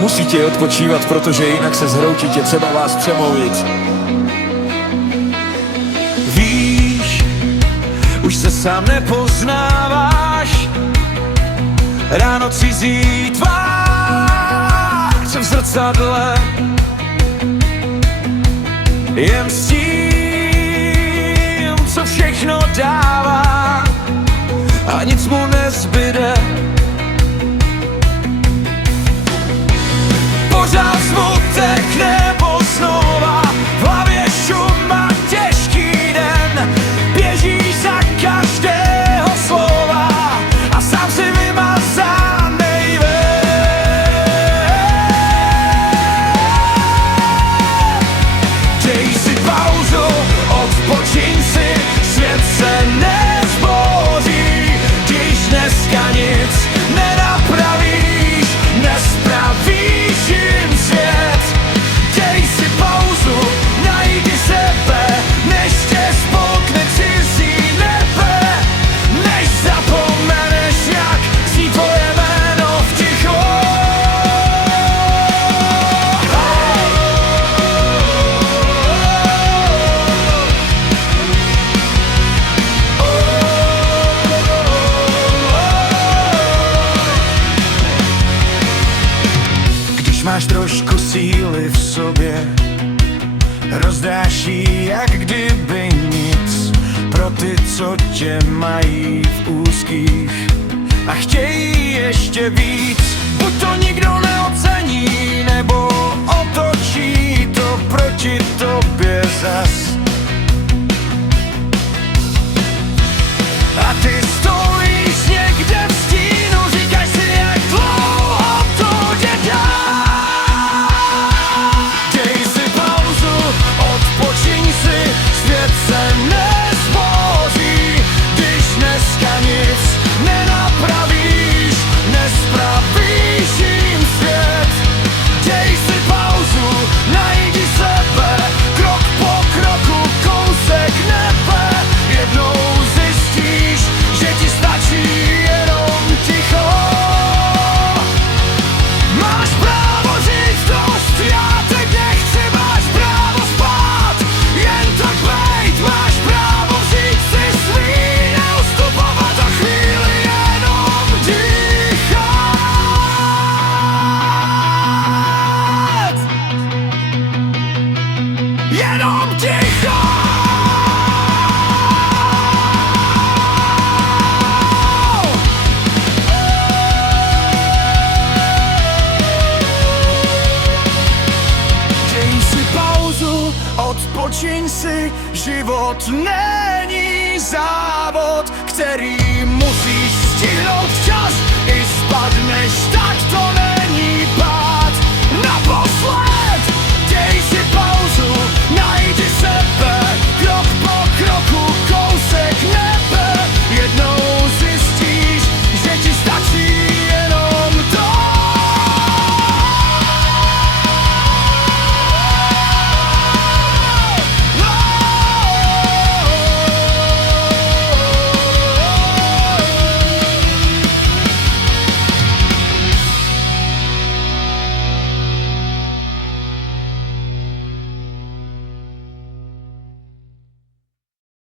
Musíte odpočívat, protože jinak se zhroutit, je třeba vás přemluvit. Víš, už se sám nepoznáváš. Ráno cizí tvář v zrcadle, jen s tím, co všechno dává a nic mu nezbyde. Pořád smutek nebo znova, v hlavě šum a těžký den. Běžíš za každého slova a sám si vymazanej ven. Dej si pauzu, odpočiň si, svět se nezboří, když dneska nic nenapravíš, nespravíš jim svět. Dej si pauzu, najdi sebe, než tě spolkne cizí nebe, než zapomeneš, jak zní tvoje jméno v ticho. Když máš trošku síly v sobě, rozdáš jí jak kdyby nic pro ty, co tě mají v úzkých a chtějí ještě víc. Buď to nikdo neocení, nebo otočí to proti tobě zas. A ty stojíš někde v stínu, říkáš si, jak dlouho to jde dál. Dej si pauzu, odpočiň si, svět se nezboří, když dneska nic nenapravíš, nespravíš jim svět. Dej si pauzu, najdi sebe, krok po kroku, kousek nebe. Jednou zjistíš, že ti stačí jenom ticho. Máš právo říct dost, já teď nechci, máš právo spát, jen tak bejt, máš právo říct si svý, neustupovat a chvíli jenom dýchat. Jenom ticho. Dej si pauzu, odpočiň si, život není závod, který musíš stihnout včas, i spadneš, tak to není pád. Naposled